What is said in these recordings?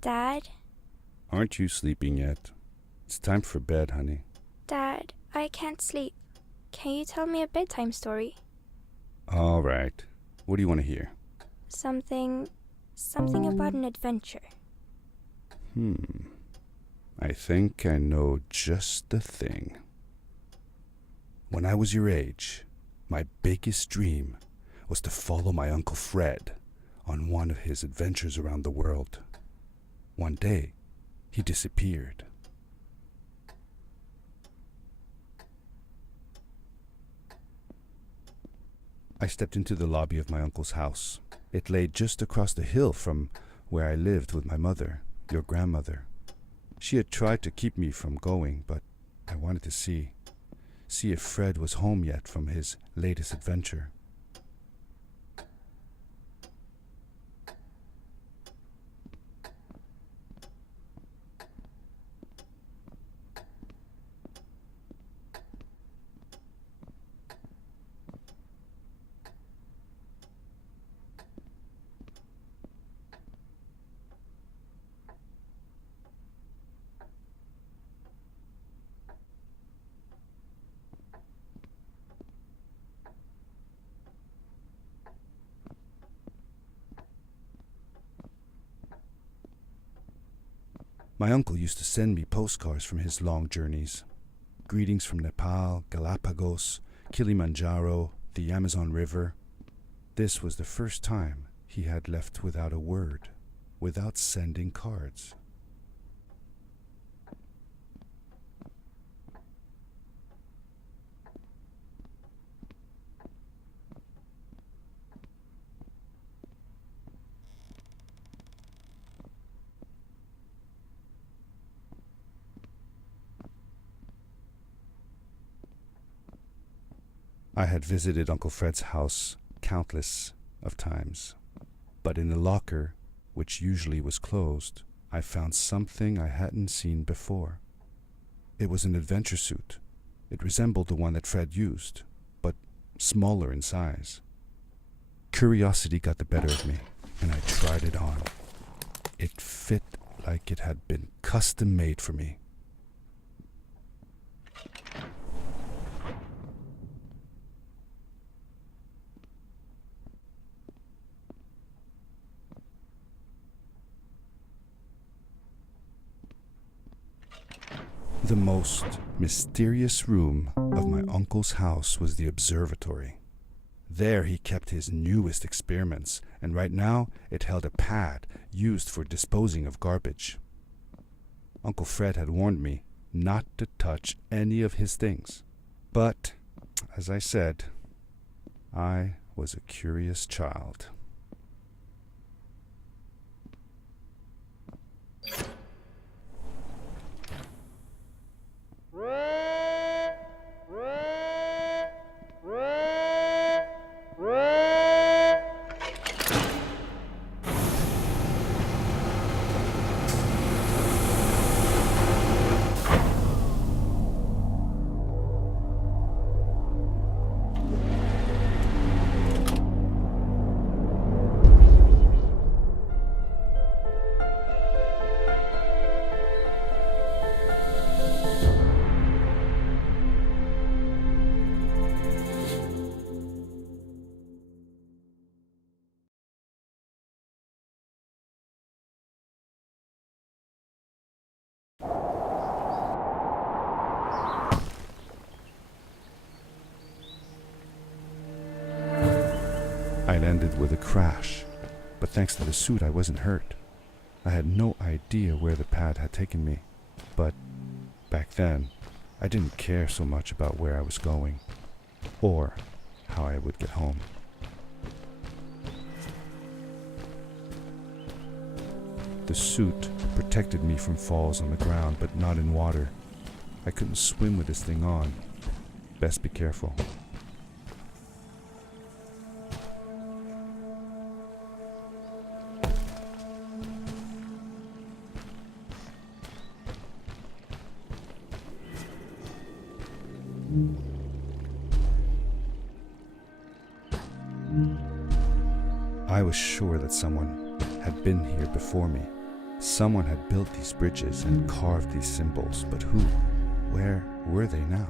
Dad? Aren't you sleeping yet? It's time for bed, honey. Dad, I can't sleep. Can you tell me a bedtime story? All right. What do you want to hear? Something about an adventure. I think I know just the thing. When I was your age, my biggest dream was to follow my Uncle Fred on one of his adventures around the world. One day, he disappeared. I stepped into the lobby of my uncle's house. It lay just across the hill from where I lived with my mother, your grandmother. She had tried to keep me from going, but I wanted to see if Fred was home yet from his latest adventure. My uncle used to send me postcards from his long journeys. Greetings from Nepal, Galapagos, Kilimanjaro, the Amazon River. This was the first time he had left without a word, without sending cards. I had visited Uncle Fred's house countless of times, but in the locker, which usually was closed, I found something I hadn't seen before. It was an adventure suit. It resembled the one that Fred used, but smaller in size. Curiosity got the better of me, and I tried it on. It fit like it had been custom made for me. The most mysterious room of my uncle's house was the observatory. There he kept his newest experiments, and right now it held a pad used for disposing of garbage. Uncle Fred had warned me not to touch any of his things. But, as I said, I was a curious child. I landed with a crash, but thanks to the suit I wasn't hurt. I had no idea where the pad had taken me, but back then I didn't care so much about where I was going, or how I would get home. The suit protected me from falls on the ground, but not in water. I couldn't swim with this thing on. Best be careful. I was sure that someone had been here before me. Someone had built these bridges and carved these symbols, but who? Where were they now?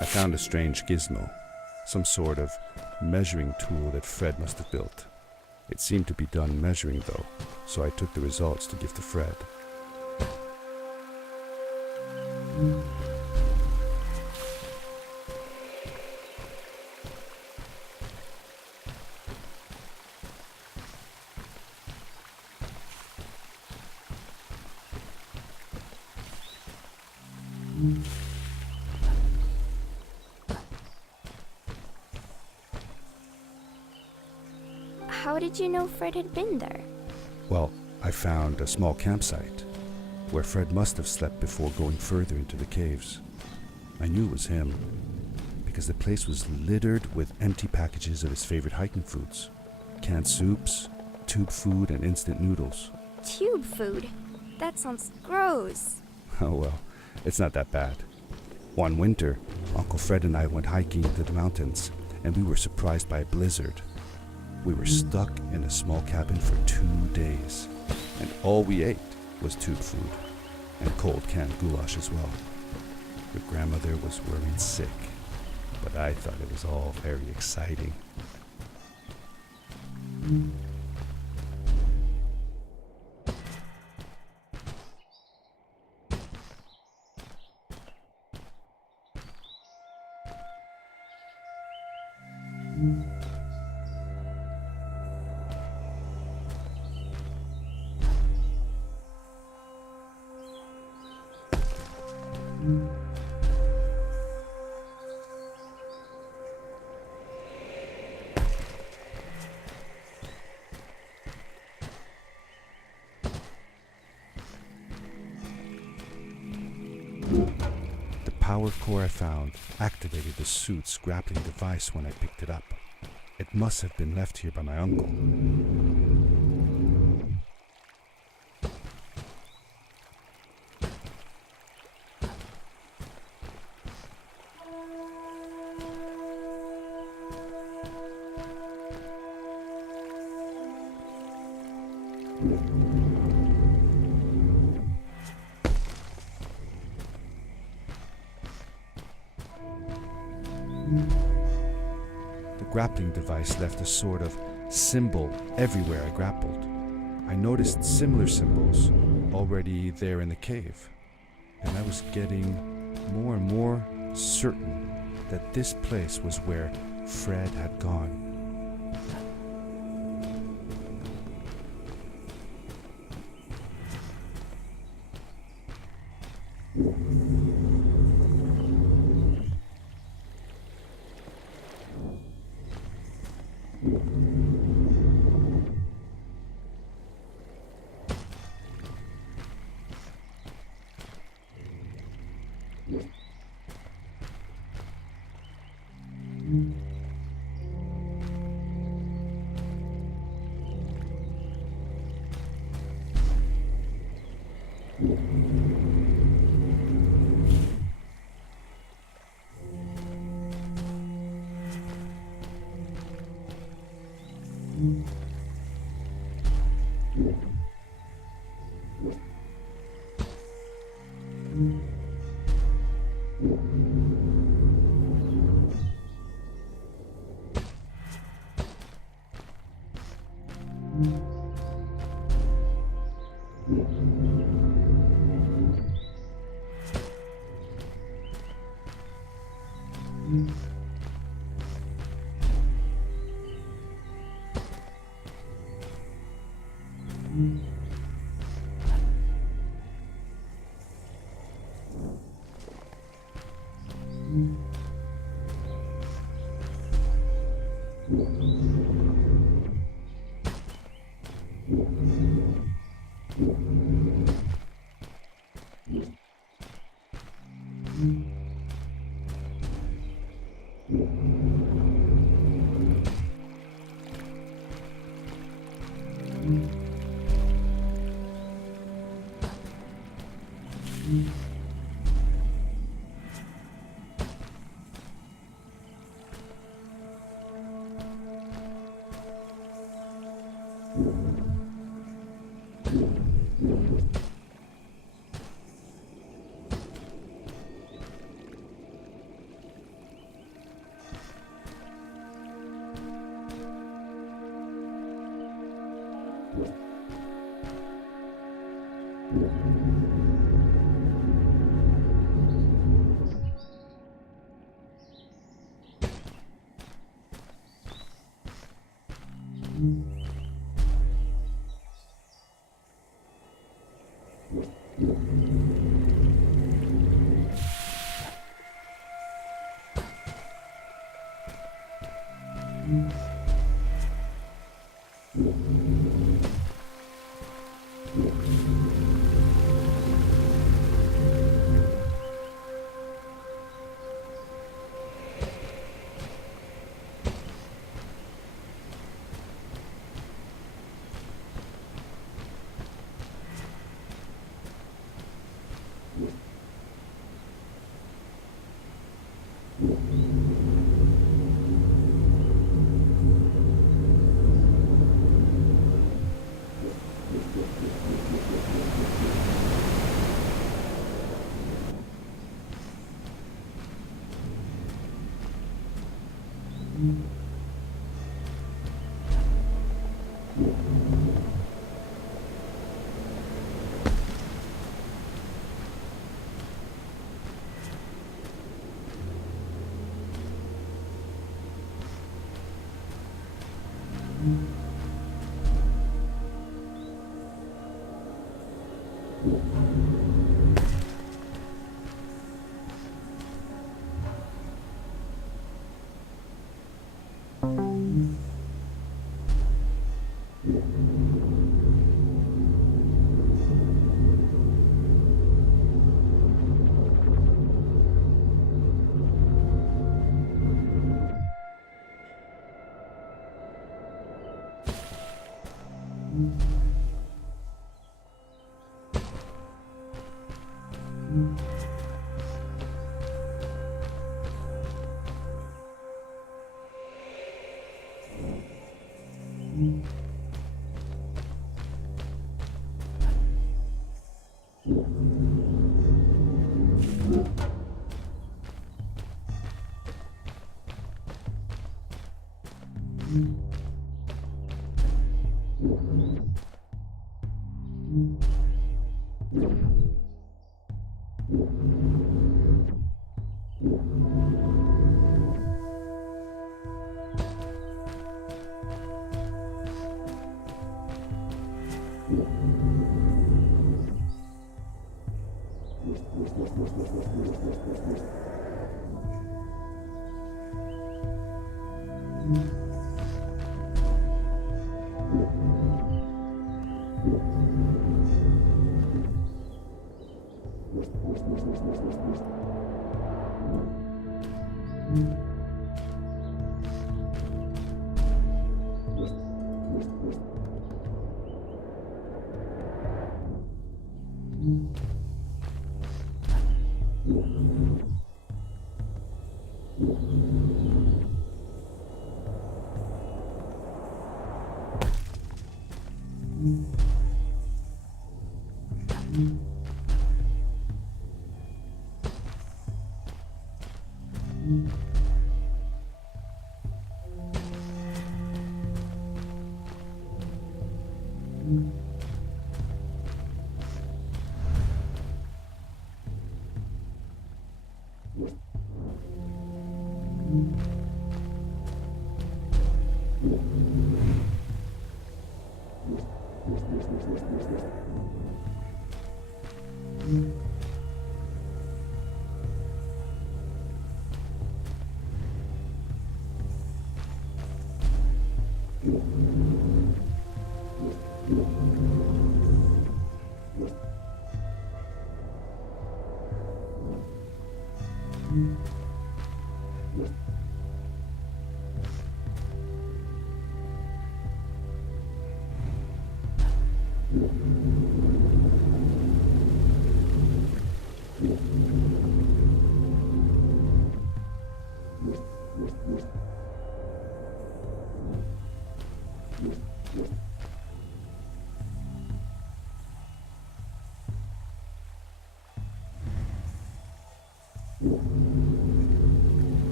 I found a strange gizmo, some sort of measuring tool that Fred must have built. It seemed to be done measuring though, so I took the results to give to Fred. How did you know Fred had been there? Well, I found a small campsite where Fred must have slept before going further into the caves. I knew it was him because the place was littered with empty packages of his favorite hiking foods. Canned soups, tube food, and instant noodles. Tube food? That sounds gross. Oh well, it's not that bad. One winter, Uncle Fred and I went hiking into the mountains, and we were surprised by a blizzard. We were stuck in a small cabin for 2 days, and all we ate was tube food, and cold canned goulash as well. Your grandmother was worried sick, but I thought it was all very exciting. The power core I found activated the suit's grappling device when I picked it up. It must have been left here by my uncle. The grappling device left a sort of symbol everywhere I grappled. I noticed similar symbols already there in the cave, and I was getting more and more certain that this place was where Fred had gone.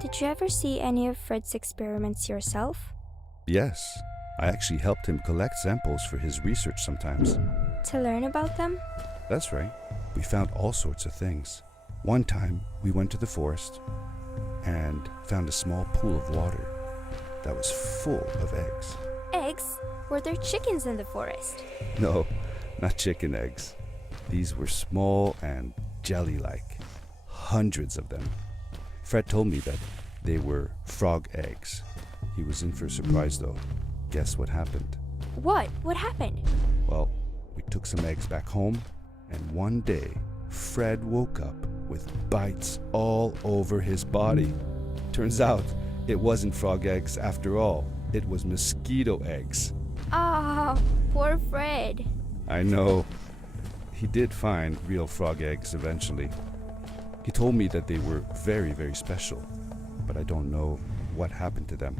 Did you ever see any of Fred's experiments yourself? Yes, I actually helped him collect samples for his research sometimes. To learn about them? That's right. We found all sorts of things. One time, we went to the forest and found a small pool of water that was full of eggs. Eggs? Were there chickens in the forest? No, not chicken eggs. These were small and jelly-like. Hundreds of them. Fred told me that they were frog eggs. He was in for a surprise though. Guess what happened? What? What happened? Well, we took some eggs back home, and one day, Fred woke up with bites all over his body. Turns out, it wasn't frog eggs after all. It was mosquito eggs. Ah, poor Fred. I know. He did find real frog eggs eventually. He told me that they were very, very special, but I don't know what happened to them.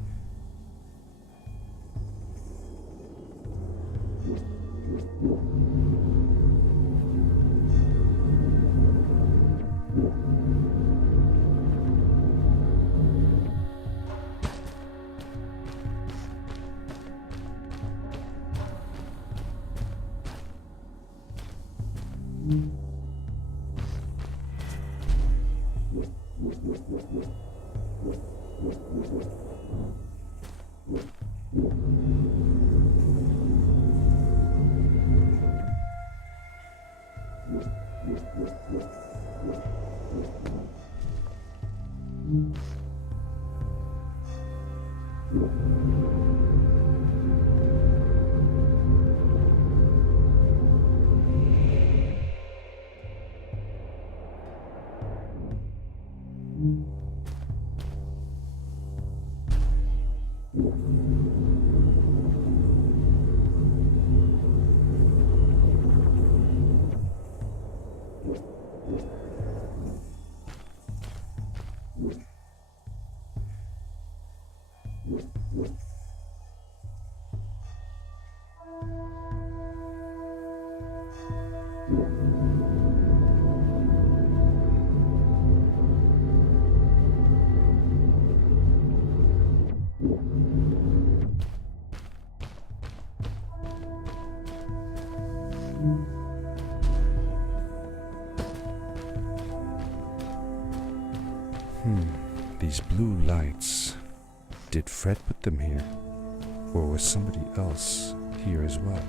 These blue lights. Did Fred put them here? Or was somebody else here as well?